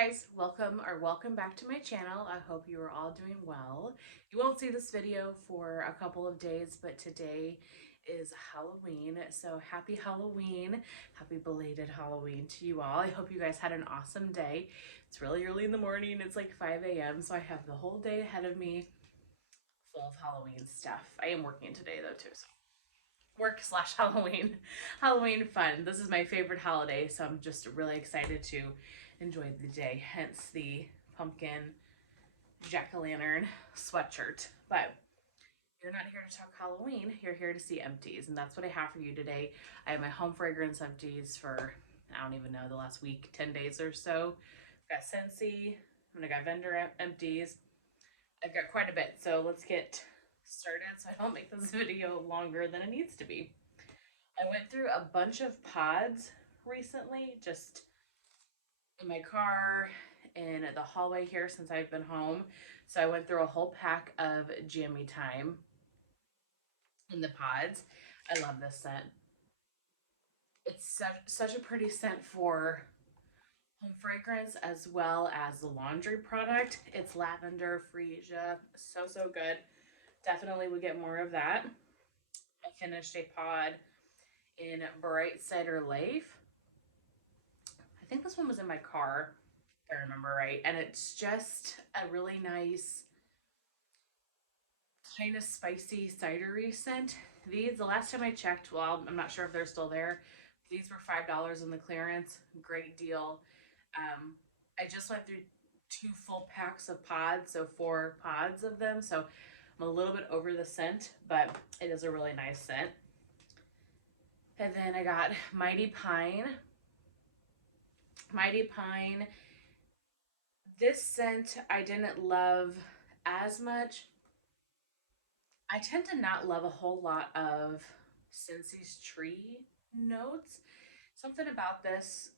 guys, welcome back to my channel. I hope you are all doing well. You won't see this video for a couple of days, but today is Halloween. So happy Halloween, happy belated Halloween to you all. I hope you guys had an awesome day. It's really early in the morning. It's like 5 a.m. So I have the whole day ahead of me full of Halloween stuff. I am working today though too, so work slash Halloween fun. This is my favorite holiday, so I'm just really excited to enjoy the day, hence the pumpkin jack-o'-lantern sweatshirt. But you're not here to talk Halloween, you're here to see Empties, and that's what I have for you today. I have my home fragrance Empties for, I don't even know, the last week, 10 days or so. I've got Scentsy, and I got Lavender Empties. I've got quite a bit, so let's get started so I don't make this video longer than it needs to be. I went through a bunch of pods recently, just in my car, in the hallway here since I've been home. So I went through a whole pack of Jammy Time in the pods. I love this scent. It's such a pretty scent for home fragrance as well as the laundry product. It's lavender, freesia, so good. Definitely would get more of that. I finished a pod in Bright Cider Leaf. I think this one was in my car, if I remember right. And it's just a really nice, kind of spicy cidery scent. These, the last time I checked, well, I'm not sure if they're still there. These were $5 in the clearance. Great deal. I just went through 2 full packs of pods, so 4 pods of them. So I'm a little bit over the scent, but it is a really nice scent. And then I got Mighty Pine. Mighty Pine. This scent I didn't love as much. I tend to not love a whole lot of Scentsy's tree notes. Something about this,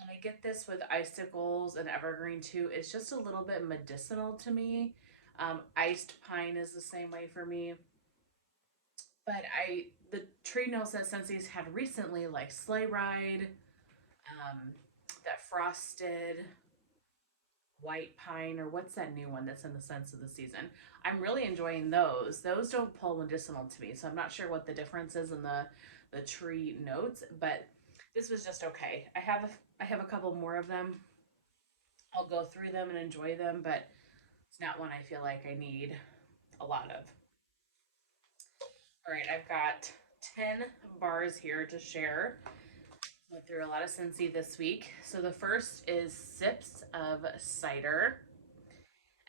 and I get this with icicles and evergreen too, it's just a little bit medicinal to me. Iced pine is the same way for me. But the tree notes that Scentsy's had recently, like Sleigh Ride, that frosted white pine, or what's that new one that's in the scents of the season? I'm really enjoying those. Those don't pull medicinal to me, so I'm not sure what the difference is in the tree notes, but this was just okay. I have a couple more of them. I'll go through them and enjoy them, but it's not one I feel like I need a lot of. All right, I've got 10 bars here to share. Went through a lot of Scentsy this week. So the first is Sips of Cider.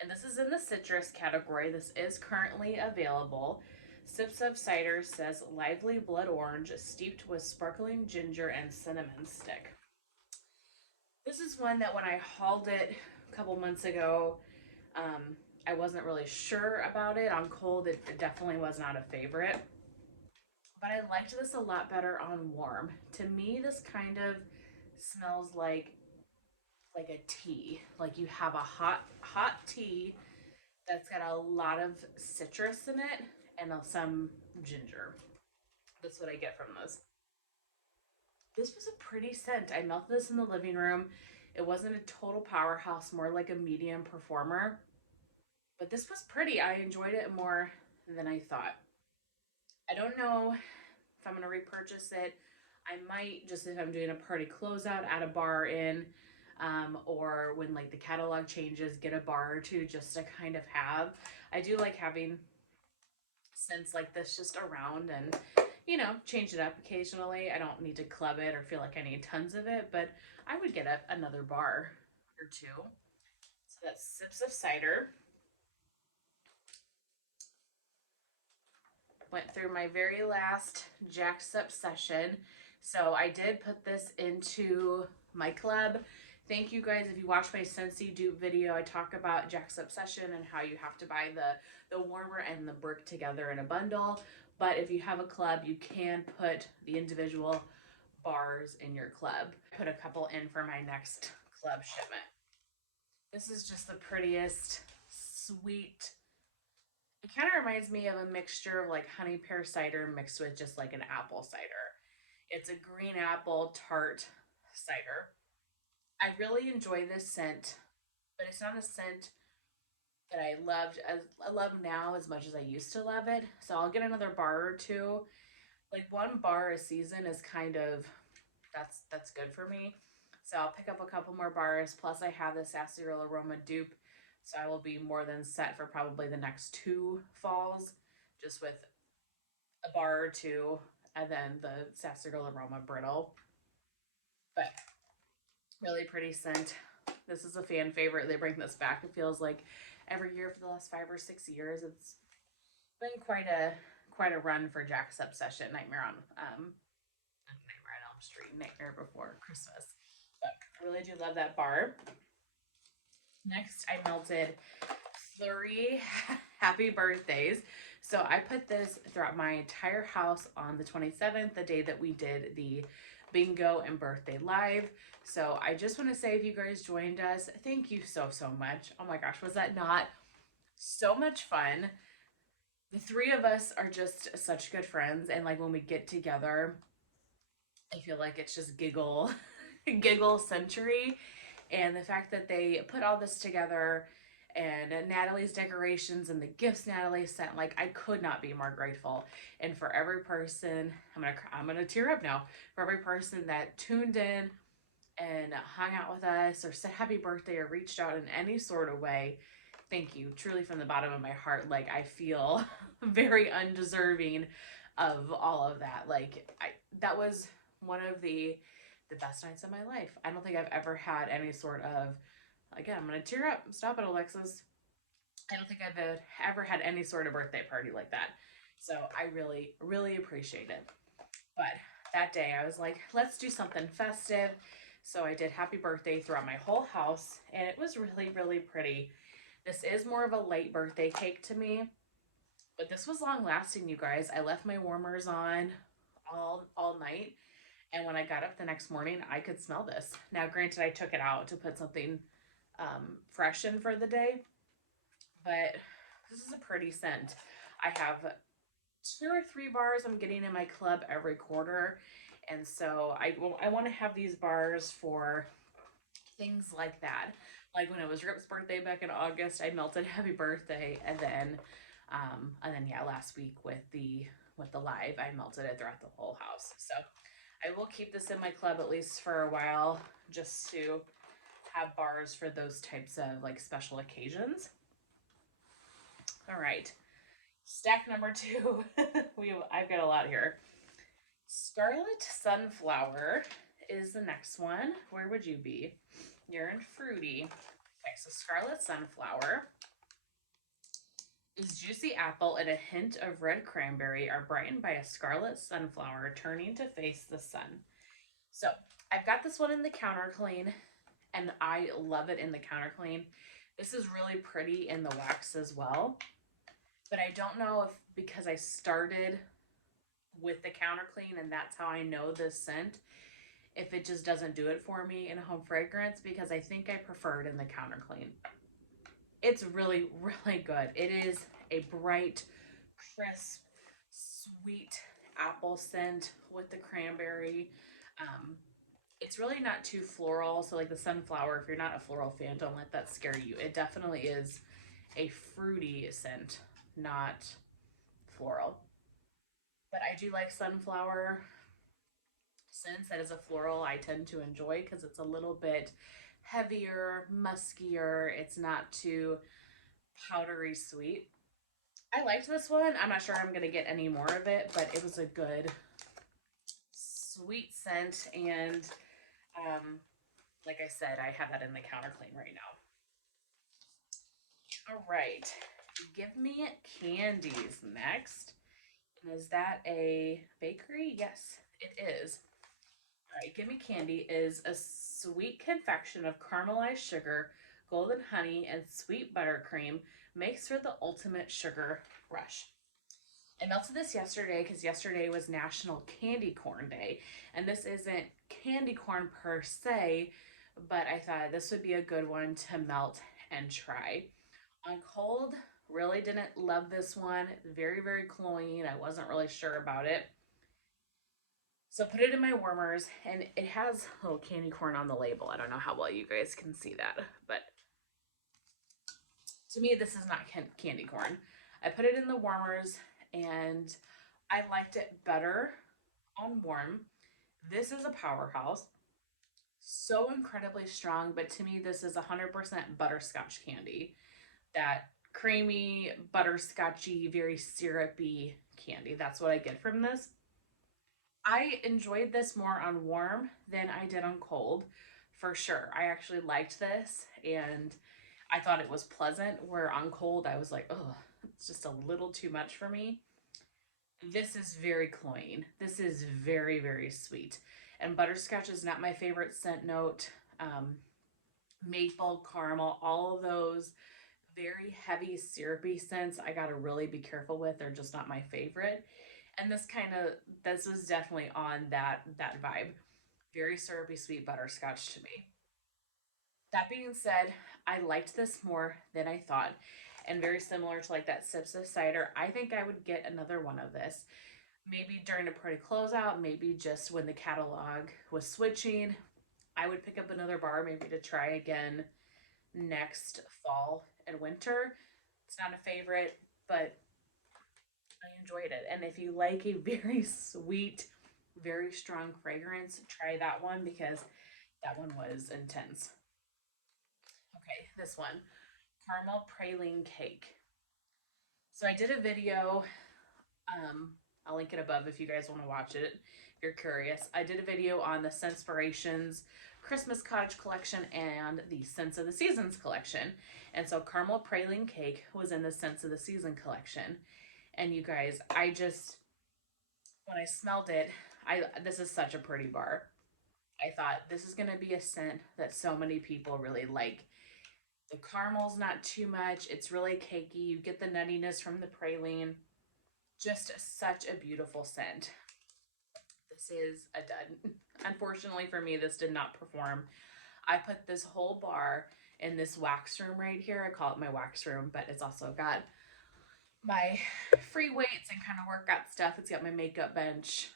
And this is in the citrus category. This is currently available. Sips of Cider says lively blood orange steeped with sparkling ginger and cinnamon stick. This is one that when I hauled it a couple months ago, I wasn't really sure about it. On cold, it definitely was not a favorite. But I liked this a lot better on warm. To me, this kind of smells like a tea. Like you have a hot tea that's got a lot of citrus in it and some ginger. That's what I get from this. This was a pretty scent. I melted this in the living room. It wasn't a total powerhouse, more like a medium performer. But this was pretty. I enjoyed it more than I thought. I don't know if I'm going to repurchase it. I might, just if I'm doing a party closeout, add a bar in, or when like the catalog changes, get a bar or two just to kind of have. I do like having scents like this just around and, you know, change it up occasionally. I don't need to club it or feel like I need tons of it, but I would get another bar or two. So that's Sips of Cider. Went through my very last Jack's Up session. So I did put this into my club. Thank you guys. If you watch my Scentsy dupe video, I talk about Jack's Up session and how you have to buy the warmer and the brick together in a bundle. But if you have a club, you can put the individual bars in your club. I put a couple in for my next club shipment. This is just the prettiest, sweet. It kind of reminds me of a mixture of like honey pear cider mixed with just like an apple cider. It's a green apple tart cider. I really enjoy this scent, but it's not a scent that I loved as I love now as much as I used to love it. So I'll get another bar or two. Like one bar a season is kind of that's good for me. So I'll pick up a couple more bars. Plus I have the Sarsaparilla Aroma dupe, so I will be more than set for probably the next two falls, just with a bar or two, and then the Sarsaparilla Aroma brittle. But really pretty scent. This is a fan favorite. They bring this back. It feels like every year for the last 5 or 6 years. It's been quite a run for Jack's Obsession. Nightmare on Elm Street, Nightmare Before Christmas. But I really do love that bar. Next, I melted three happy birthdays. So I put this throughout my entire house on the 27th, the day that we did the bingo and birthday live. So I just want to say, if you guys joined us, thank you so much. Oh my gosh, was that not so much fun? The three of us are just such good friends, and like when we get together, I feel like it's just giggle century. And the fact that they put all this together, and Natalie's decorations and the gifts Natalie sent, like I could not be more grateful. And for every person, I'm gonna tear up now. For every person that tuned in and hung out with us or said happy birthday or reached out in any sort of way, thank you truly from the bottom of my heart. Like I feel very undeserving of all of that. Like that was one of the best nights of my life. I don't think I've ever had any sort of, again, I'm gonna tear up. Stop it, Alexis. I don't think I've ever had any sort of birthday party like that. So I really appreciate it. But that day I was like, let's do something festive. So I did happy birthday throughout my whole house, and it was really pretty. This is more of a late birthday cake to me, but this was long lasting, you guys. I left my warmers on all night, and when I got up the next morning, I could smell this. Now, granted, I took it out to put something fresh in for the day, but this is a pretty scent. I have 2 or 3 bars I'm getting in my club every quarter, and so I want to have these bars for things like that. Like when it was Rip's birthday back in August, I melted happy birthday, and then yeah, last week with the live, I melted it throughout the whole house. So I will keep this in my club at least for a while, just to have bars for those types of like special occasions. All right, stack number two. I've got a lot here. Scarlet Sunflower is the next one. Where would you be? You're in fruity. Okay, so Scarlet Sunflower is juicy apple and a hint of red cranberry are brightened by a scarlet sunflower turning to face the sun. So I've got this one in the counter clean, and I love it in the counter clean. This is really pretty in the wax as well, but I don't know if because I started with the counter clean and that's how I know this scent, if it just doesn't do it for me in home fragrance, because I think I prefer it in the counter clean. It's really good. It is a bright, crisp, sweet apple scent with the cranberry. It's really not too floral. So like the sunflower, if you're not a floral fan, don't let that scare you. It definitely is a fruity scent, not floral. But I do like sunflower scents that is a floral. I tend to enjoy because it's a little bit heavier, muskier. It's not too powdery sweet. I liked this one. I'm not sure I'm going to get any more of it, but it was a good sweet scent. And like I said, I have that in the counter clean right now. All right. Give Me Candies next. Is that a bakery? Yes, it is. All right, Gimme Candy is a sweet confection of caramelized sugar, golden honey, and sweet buttercream makes for the ultimate sugar rush. I melted this yesterday because yesterday was National Candy Corn Day, and this isn't candy corn per se, but I thought this would be a good one to melt and try. On cold, really didn't love this one. Very cloying. I wasn't really sure about it. So put it in my warmers, and it has little candy corn on the label. I don't know how well you guys can see that, but to me, this is not candy corn. I put it in the warmers, and I liked it better on warm. This is a powerhouse. So incredibly strong, but to me, this is 100% butterscotch candy. That creamy, butterscotchy, very syrupy candy. That's what I get from this. I enjoyed this more on warm than I did on cold, for sure. I actually liked this, and I thought it was pleasant, where on cold I was like, oh, it's just a little too much for me. This is very cloying. This is very, very sweet. And butterscotch is not my favorite scent note. Um, Maple, caramel, all of those very heavy, syrupy scents I gotta really be careful with. They're just not my favorite. And this was definitely on that vibe. Very syrupy, sweet butterscotch to me. That being said, I liked this more than I thought. And very similar to like that Sips of Cider, I think I would get another one of this. Maybe during a party closeout, maybe just when the catalog was switching. I would pick up another bar maybe to try again next fall and winter. It's not a favorite, but I enjoyed it. And if you like a very sweet, very strong fragrance, try that one because that one was intense. Okay, this one, caramel praline cake. So I did a video. Um, I'll link it above if you guys want to watch it. If you're curious, I did a video on the Scentspirations Christmas Cottage collection and the Scents of the Seasons collection. And so caramel praline cake was in the Scents of the Season collection. And you guys, I just when I smelled it, I this is such a pretty bar. I thought this is going to be a scent that so many people really like. The caramel's not too much. It's really cakey. You get the nuttiness from the praline. Just such a beautiful scent. This is a dud. Unfortunately for me, this did not perform. I put this whole bar in this wax room right here. I call it my wax room, but it's also got my free weights and kind of workout stuff. It's got my makeup bench,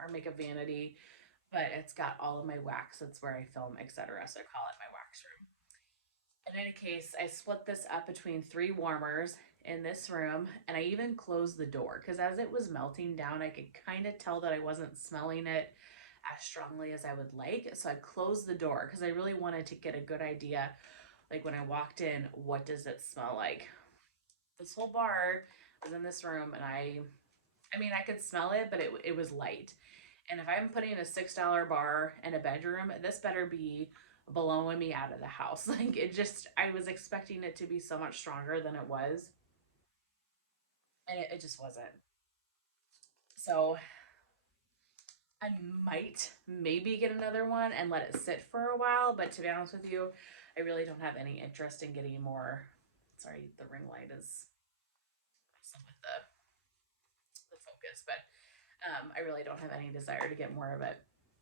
or makeup vanity, but it's got all of my wax. That's where I film, etc. So I call it my wax room. In any case, I split this up between 3 warmers in this room, and I even closed the door because as it was melting down, I could kind of tell that I wasn't smelling it as strongly as I would like. So I closed the door because I really wanted to get a good idea, like when I walked in, what does it smell like? This whole bar was in this room, and I mean, I could smell it, but it was light. And if I'm putting a $6 bar in a bedroom, this better be blowing me out of the house. Like it just, I was expecting it to be so much stronger than it was, and it just wasn't. So I might maybe get another one and let it sit for a while, but to be honest with you, I really don't have any interest in getting more. Sorry, the ring light is messing with the focus, but I really don't have any desire to get more of it.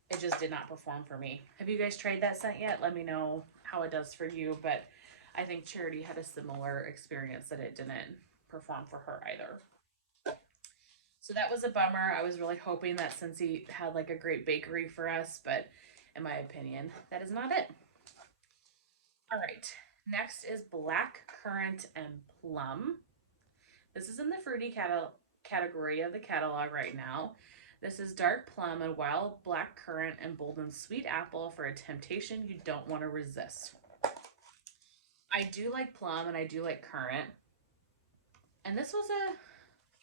It just did not perform for me. Have you guys tried that scent yet? Let me know how it does for you, but I think Charity had a similar experience that it didn't perform for her either. So that was a bummer. I was really hoping that Scentsy had like a great bakery for us, but in my opinion, that is not it. All right, next is black currant and plum. This is in the fruity category of the catalog right now. This is dark plum and wild black currant and bold and sweet apple for a temptation you don't want to resist. I do like plum and I do like currant. And this was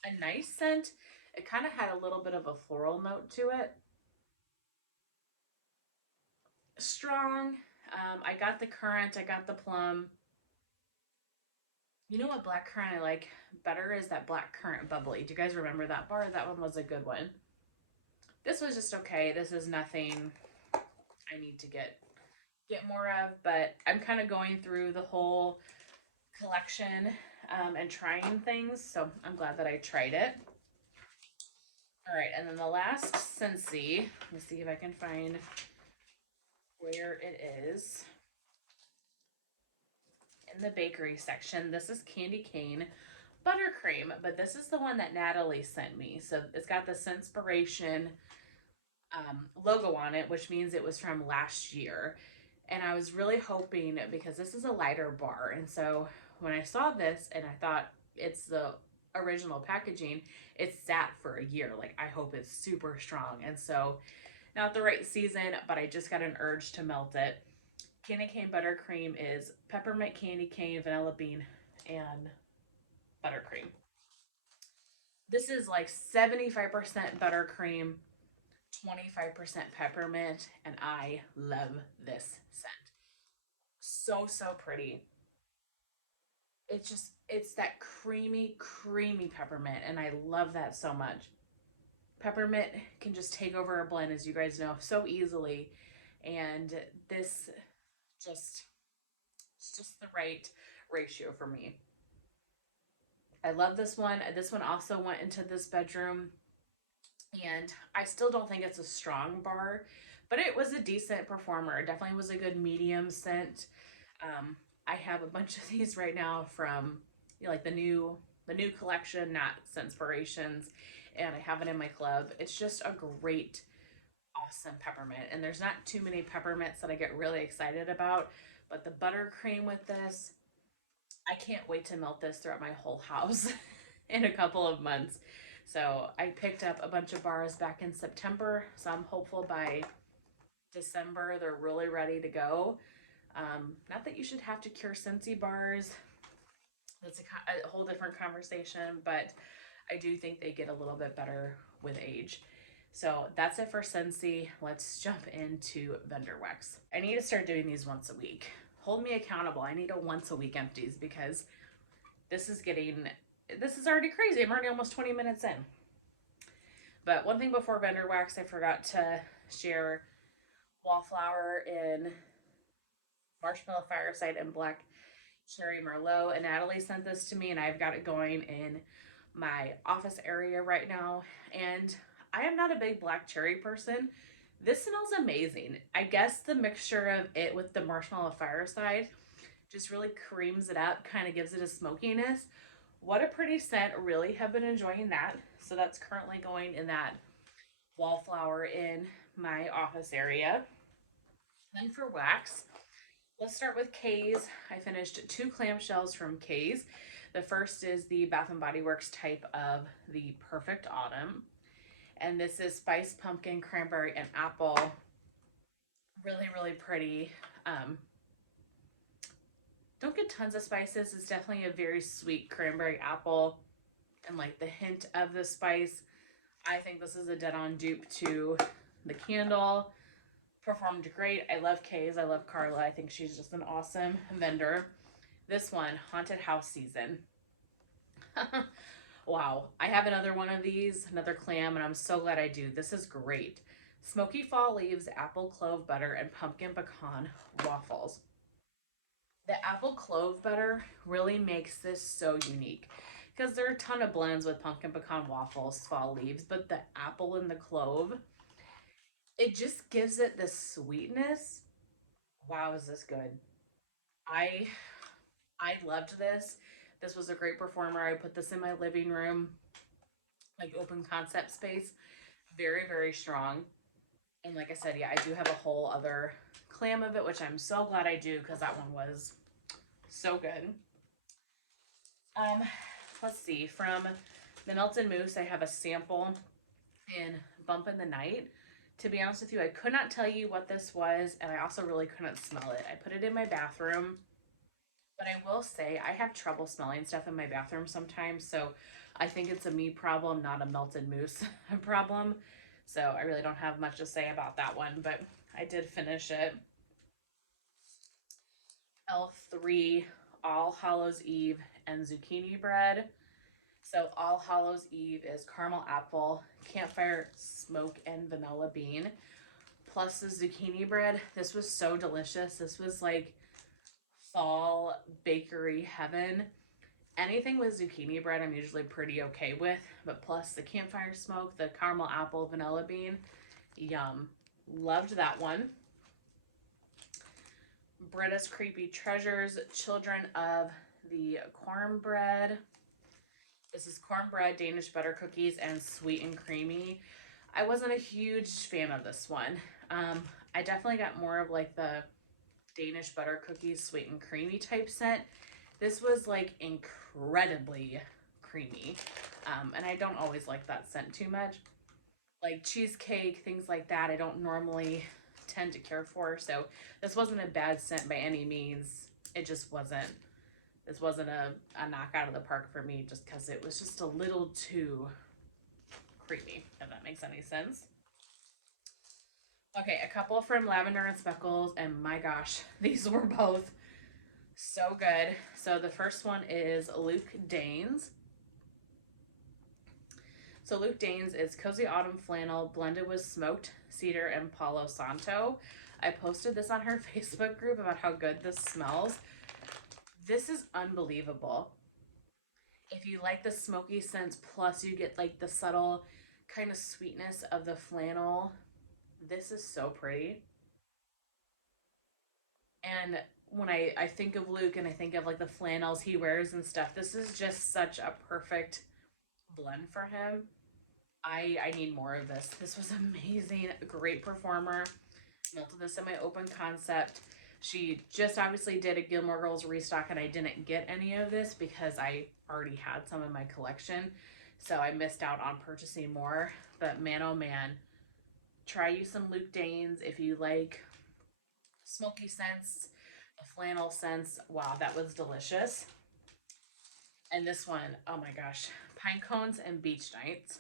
a nice scent. It kind of had a little bit of a floral note to it. Strong. I got the currant, I got the plum. You know what black currant I like better is that black currant bubbly. Do you guys remember that bar? That one was a good one. This was just okay. This is nothing I need to get more of, but I'm kind of going through the whole collection and trying things, so I'm glad that I tried it. All right, and then the last Scentsy, let me see if I can find where it is. In the bakery section, this is Candy Cane Buttercream, but this is the one that Natalie sent me. So it's got the Scentspiration logo on it, which means it was from last year. And I was really hoping, because this is a lighter bar, and so when I saw this and I thought it's the original packaging, it sat for a year. Like, I hope it's super strong. And so, not the right season, but I just got an urge to melt it. Candy cane buttercream is peppermint, candy cane, vanilla bean, and buttercream. This is like 75% buttercream, 25% peppermint, and I love this scent. So, so pretty. It's just, it's that creamy, creamy peppermint, and I love that so much. Peppermint can just take over a blend, as you guys know, so easily. And this just, it's just the right ratio for me. I love this one. This one also went into this bedroom, and I still don't think it's a strong bar, but it was a decent performer. It definitely was a good medium scent. I have a bunch of these right now from, you know, like the new collection, not Scentspirations, and I have it in my club. It's just a great, awesome peppermint, and there's not too many peppermints that I get really excited about, but the buttercream with this, I can't wait to melt this throughout my whole house in a couple of months. So I picked up a bunch of bars back in September, so I'm hopeful by December they're really ready to go. Not that you should have to cure Scentsy bars. That's a whole different conversation, but I do think they get a little bit better with age. So that's it for Scentsy. Let's jump into vendor wax. I need to start doing these once a week. Hold me accountable. I need a once a week empties, because this is already crazy. I'm already almost 20 minutes in. But one thing before vendor wax, I forgot to share Wallflower in Marshmallow Fireside and Black Cherry Merlot. And Natalie sent this to me, and I've got it going in my office area right now. And I am not a big black cherry person. This smells amazing. I guess the mixture of it with the Marshmallow Fireside just really creams it up, kind of gives it a smokiness. What a pretty scent. Really have been enjoying that. So that's currently going in that Wallflower in my office area. Then for wax, let's start with Kae's. I finished 2 clamshells from Kae's. The first is the Bath & Body Works type of the Perfect Autumn. And this is spice, pumpkin, cranberry, and apple. Really, really pretty. Don't get tons of spices. It's definitely a very sweet cranberry apple and like the hint of the spice. I think this is a dead-on dupe to the candle. Performed great. I love Kae's. I love Carla. I think she's just an awesome vendor. This one, Haunted House Season. Wow. I have another one of these, another clam, and I'm so glad I do. This is great. Smoky fall leaves, apple clove butter, and pumpkin pecan waffles. The apple clove butter really makes this so unique, because there are a ton of blends with pumpkin pecan waffles, fall leaves, but the apple and the clove, it just gives it this sweetness. Wow, is this good? I I loved this. This was a great performer. I put this in my living room, like open concept space. Very, very strong. And like I said, yeah, I do have a whole other clam of it, which I'm so glad I do, because that one was so good. Um, let's see. From the Melted Mousse, I have a sample in Bump in the Night. To be honest with you, I could not tell you what this was, and I also really couldn't smell it. I put it in my bathroom, but I will say I have trouble smelling stuff in my bathroom sometimes, so I think it's a me problem, not a Melted Mousse problem. So I really don't have much to say about that one, but I did finish it. L3 All Hallows Eve and zucchini bread. So All Hallows Eve is caramel apple, campfire smoke, and vanilla bean. Plus the zucchini bread. This was so delicious. This was like fall bakery heaven. Anything with zucchini bread I'm usually pretty okay with, but plus the campfire smoke, the caramel apple, vanilla bean, yum. Loved that one. Britta's Creepy Treasures, Children of the Cornbread. This is cornbread, Danish butter cookies, and sweet and creamy. I wasn't a huge fan of this one. I definitely got more of like the Danish butter cookies, sweet and creamy type scent. This was like incredibly creamy. And I don't always like that scent too much. Like cheesecake, things like that, I don't normally tend to care for. So this wasn't a bad scent by any means. It just wasn't, this wasn't a knock out of the park for me just because it was just a little too creamy, if that makes any sense. Okay, a couple from Lavender and Speckles, and my gosh, these were both so good. So the first one is Luke Danes. So Luke Danes is Cozy Autumn Flannel blended with smoked cedar and Palo Santo. I posted this on her Facebook group about how good this smells. This is unbelievable. If you like the smoky scents, plus you get like the subtle kind of sweetness of the flannel, this is so pretty. And when I think of Luke and I think of like the flannels he wears and stuff, this is just such a perfect blend for him. I need more of this. This was amazing. Great performer. Melted this in my open concept. She just obviously did a Gilmore Girls restock and I didn't get any of this because I already had some in my collection. So I missed out on purchasing more. But man, oh man, try you some Luke Danes if you like smoky scents, the flannel scents. Wow, that was delicious. And this one, oh my gosh, pine cones and beach nights.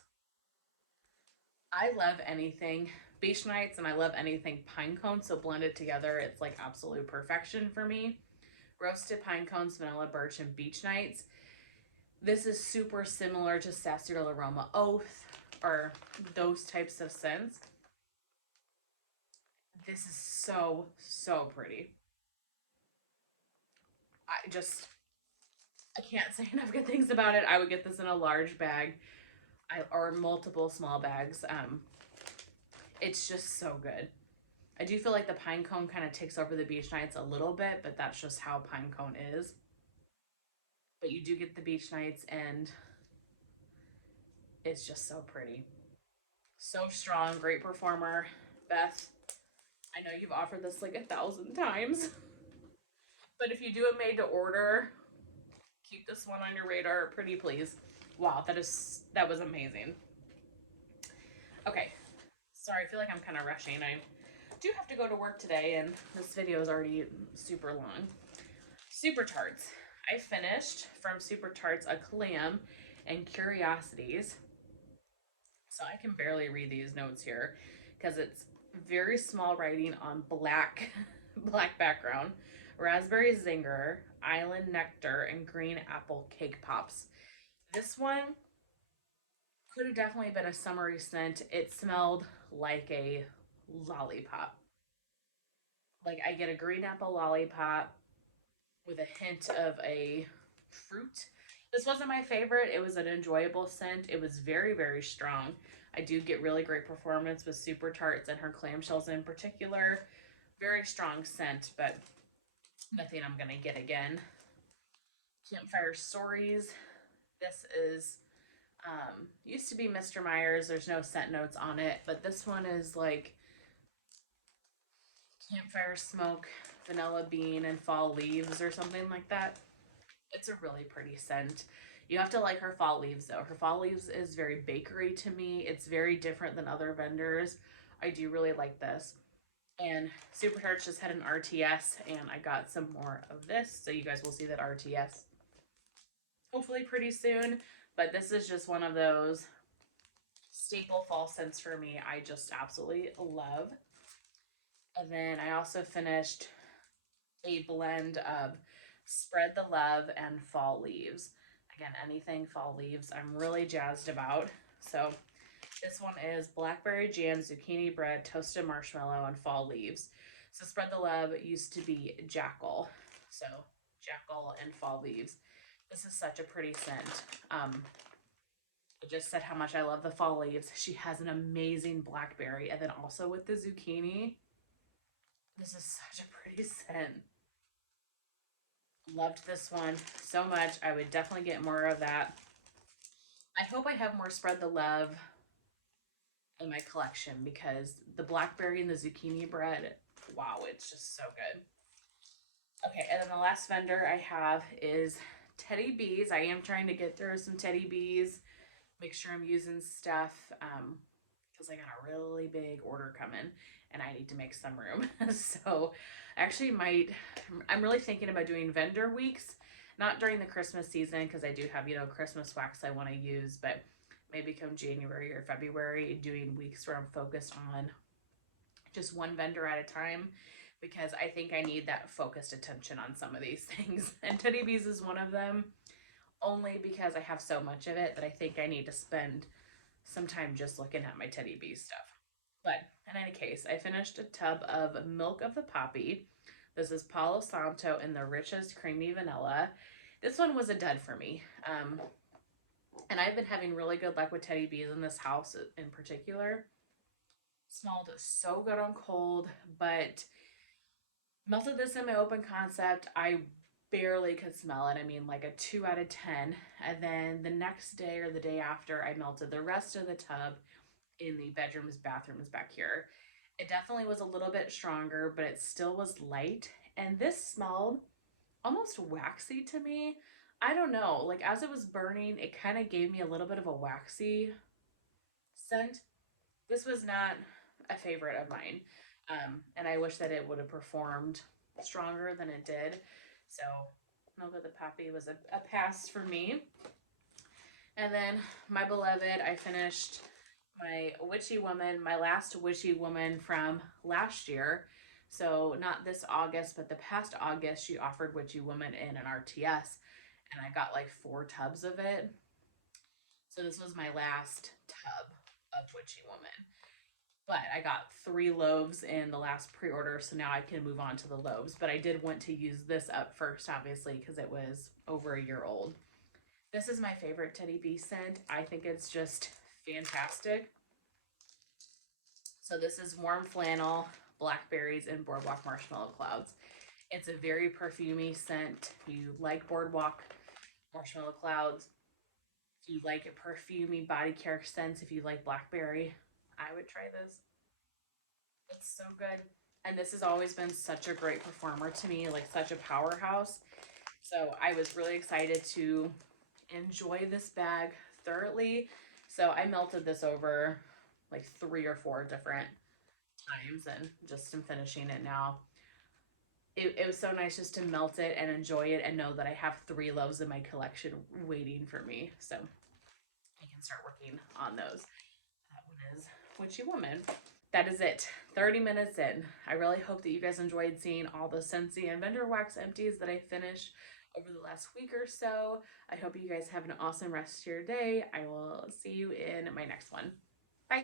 I love anything beach nights and I love anything pine cones, so blended together, it's like absolute perfection for me. Roasted pine cones, vanilla birch, and beach nights. This is super similar to Sarsaparilla Aroma Oath or those types of scents. This is so, so pretty. I can't say enough good things about it. I would get this in a large bag or multiple small bags. It's just so good. I do feel like the pine cone kind of takes over the beach nights a little bit, but that's just how pine cone is. But you do get the beach nights and it's just so pretty. So strong, great performer. Beth, I know you've offered this like 1,000 times, but if you do a made to order, keep this one on your radar, pretty please. Wow, that was amazing. Okay, sorry, I feel like I'm kind of rushing. I do have to go to work today, and this video is already super long. Super Tarts. I finished from Super Tarts a clam and curiosities. So I can barely read these notes here because it's very small writing on black black background. Raspberry zinger, island nectar, and green apple cake pops. This one could have definitely been a summery scent. It smelled like a lollipop. Like I get a green apple lollipop with a hint of a fruit. This wasn't my favorite. It was an enjoyable scent. It was very, very strong. I do get really great performance with Super Tarts and her clamshells in particular. Very strong scent, but nothing I'm going to get again. Campfire Stories. This is, used to be Mr. Myers. There's no scent notes on it, but this one is like campfire smoke, vanilla bean, and fall leaves or something like that. It's a really pretty scent. You have to like her fall leaves though. Her fall leaves is very bakery to me. It's very different than other vendors. I do really like this. And Super Tarts just had an RTS and I got some more of this. So you guys will see that RTS hopefully pretty soon. But this is just one of those staple fall scents for me. I just absolutely love. And then I also finished a blend of Spread the Love and Fall Leaves. Again, anything fall leaves I'm really jazzed about. So this one is blackberry jam, zucchini bread, toasted marshmallow, and fall leaves. So Spread the Love used to be jackal. So jackal and fall leaves. This is such a pretty scent. I just said how much I love the fall leaves. She has an amazing blackberry. And then also with the zucchini, this is such a pretty scent. Loved this one so much. I would definitely get more of that. I hope I have more Spread the Love in my collection because the blackberry and the zucchini bread, wow, it's just so good. Okay, and then the last vendor I have is Teddy Bees. I am trying to get through some Teddy Bees, make sure I'm using stuff because I got a really big order coming and I need to make some room. So I actually might, I'm really thinking about doing vendor weeks, not during the Christmas season because I do have, you know, Christmas wax I want to use, but maybe come January or February, doing weeks where I'm focused on just one vendor at a time because I think I need that focused attention on some of these things. And Teddy Bees is one of them, only because I have so much of it that I think I need to spend some time just looking at my Teddy Bees stuff. But in any case, I finished a tub of Milk of the Poppy. This is Palo Santo in the richest creamy vanilla. This one was a dud for me. And I've been having really good luck with Teddy Bees in this house in particular. Smelled so good on cold, but melted this in my open concept. I barely could smell it. I mean, like a 2 out of 10. And then the next day or the day after, I melted the rest of the tub in the bedrooms, bathrooms back here. It definitely was a little bit stronger, but it still was light. And this smelled almost waxy to me. I don't know. Like as it was burning, it kind of gave me a little bit of a waxy scent. This was not a favorite of mine. And I wish that it would have performed stronger than it did. So Milk of the Poppy was a pass for me. And then my beloved, I finished my Witchy Woman, my last Witchy Woman from last year. So not this August, but the past August, she offered Witchy Woman in an RTS, and I got like 4 tubs of it. So this was my last tub of Witchy Woman. But I got 3 loaves in the last pre-order, so now I can move on to the loaves. But I did want to use this up first, obviously, because it was over a year old. This is my favorite Teddy Bee scent. I think it's just fantastic. So this is Warm Flannel, Blackberries, and Boardwalk Marshmallow Clouds. It's a very perfumey scent. If you like Boardwalk Marshmallow Clouds, if you like a perfumey body care scents, if you like Blackberry, I would try this. It's so good. And this has always been such a great performer to me, like such a powerhouse. So I was really excited to enjoy this bag thoroughly. So I melted this over like 3 or 4 different times and just am finishing it now. It was so nice just to melt it and enjoy it and know that I have 3 loaves in my collection waiting for me. So I can start working on those. That one is Witchy Woman. That is it. 30 minutes in. I really hope that you guys enjoyed seeing all the Scentsy and Vendor Wax empties that I finished over the last week or so. I hope you guys have an awesome rest of your day. I will see you in my next one.